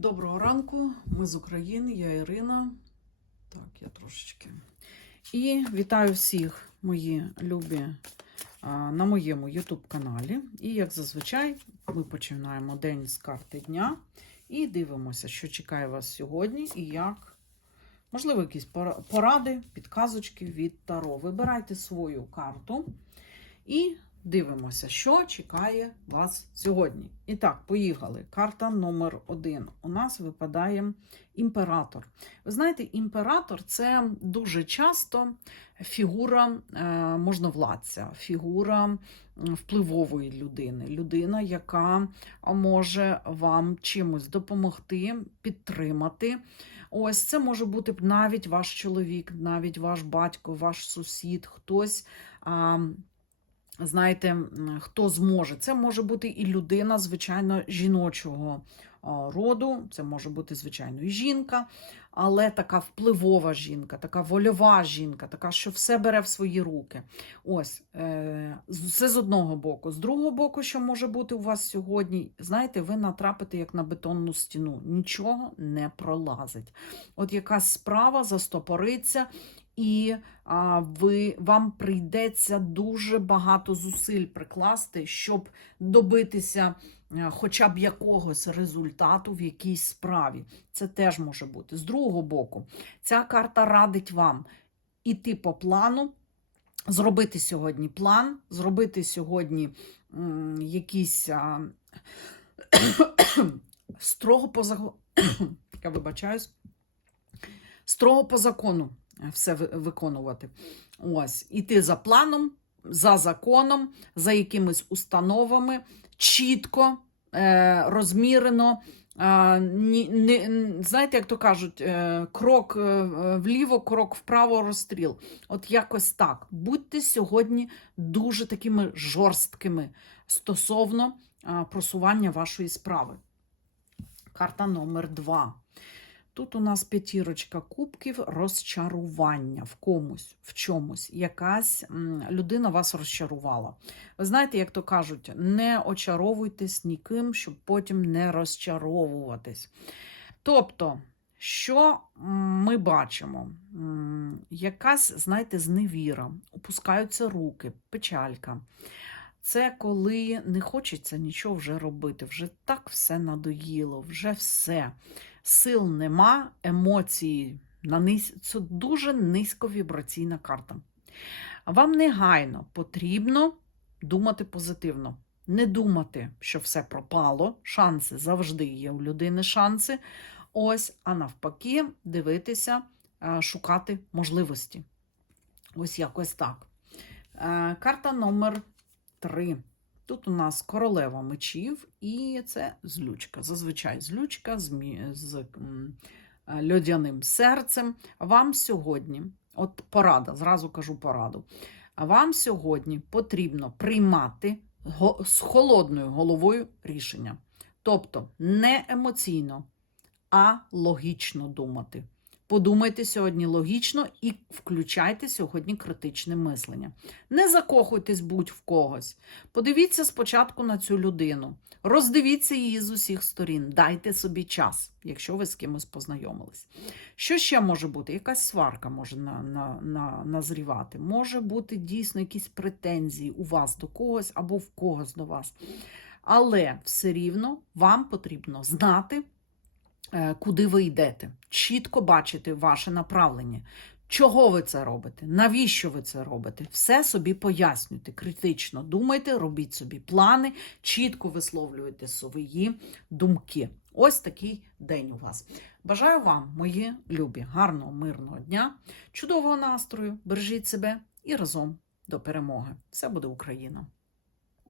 Доброго ранку, ми з України, я Ірина. Так, я трошечки. І вітаю всіх, мої любі, на моєму YouTube каналі. І як зазвичай, ми починаємо день з карти дня і дивимося, що чекає вас сьогодні і як. Можливо, якісь поради, підказочки від Таро. Вибирайте свою карту і дивимося, що чекає вас сьогодні. І так, поїхали. Карта номер один. У нас випадає імператор. Ви знаєте, імператор це дуже часто фігура е, можновладця, фігура впливової людини, людина, яка може вам чимось допомогти, підтримати. Ось це може бути навіть ваш чоловік, навіть ваш батько, ваш сусід, хтось. Знаєте, хто зможе. Це може бути і людина, звичайно, жіночого роду, це може бути, звичайно, і жінка, але така впливова жінка, така вольова жінка, така, що все бере в свої руки. Ось, це з одного боку. З другого боку, що може бути у вас сьогодні, знаєте, ви натрапите як на бетонну стіну, нічого не пролазить. От якась справа застопориться, і а, ви, вам прийдеться дуже багато зусиль прикласти, щоб добитися е, хоча б якогось результату в якійсь справі. Це теж може бути. З другого боку, ця карта радить вам іти по плану, зробити сьогодні план, зробити сьогодні м, якісь а, строго по закону. Я вибачаюсь. Строго по закону все виконувати. Ось, іти за планом, за законом, за якимись установами, чітко, е, розмірено. Е, знаєте, як то кажуть, е, крок вліво, крок вправо, розстріл. От якось так. Будьте сьогодні дуже такими жорсткими стосовно просування вашої справи. Карта номер два. Тут у нас п'ятірочка кубків розчарування в комусь, в чомусь. Якась людина вас розчарувала. Ви знаєте, як то кажуть, не очаровуйтесь ніким, щоб потім не розчаровуватись. Тобто, що ми бачимо? Якась, знаєте, зневіра, опускаються руки, печалька. Це коли не хочеться нічого вже робити, вже так все надоїло, вже все. Сил нема, емоції на низ... Це дуже низьковібраційна карта. Вам негайно потрібно думати позитивно. Не думати, що все пропало. Шанси завжди є у людини шанси. Ось, а навпаки, дивитися, е, шукати можливості. Ось якось так. Е, Карта номер 3. Тут у нас королева мечів, і це злючка. Зазвичай злючка з, з е, льодяним серцем. Вам сьогодні, от порада, зразу кажу пораду. Вам сьогодні потрібно приймати з холодною головою рішення. Тобто не емоційно, а логічно думати. Подумайте сьогодні логічно і включайте сьогодні критичне мислення. Не закохуйтесь будь в когось. Подивіться спочатку на цю людину, роздивіться її з усіх сторін, дайте собі час, якщо ви з кимось познайомились. Що ще може бути? Якась сварка може на, на, на, назрівати, може бути дійсно якісь претензії у вас до когось або в когось до вас. Але все рівно вам потрібно знати, куди ви йдете, чітко бачити ваше направлення. Чого ви це робите? Навіщо ви це робите? Все собі пояснюйте, критично думайте, робіть собі плани, чітко висловлюйте свої думки. Ось такий день у вас. Бажаю вам, мої любі, гарного, мирного дня, чудового настрою, бережіть себе і разом до перемоги. Все буде Україна!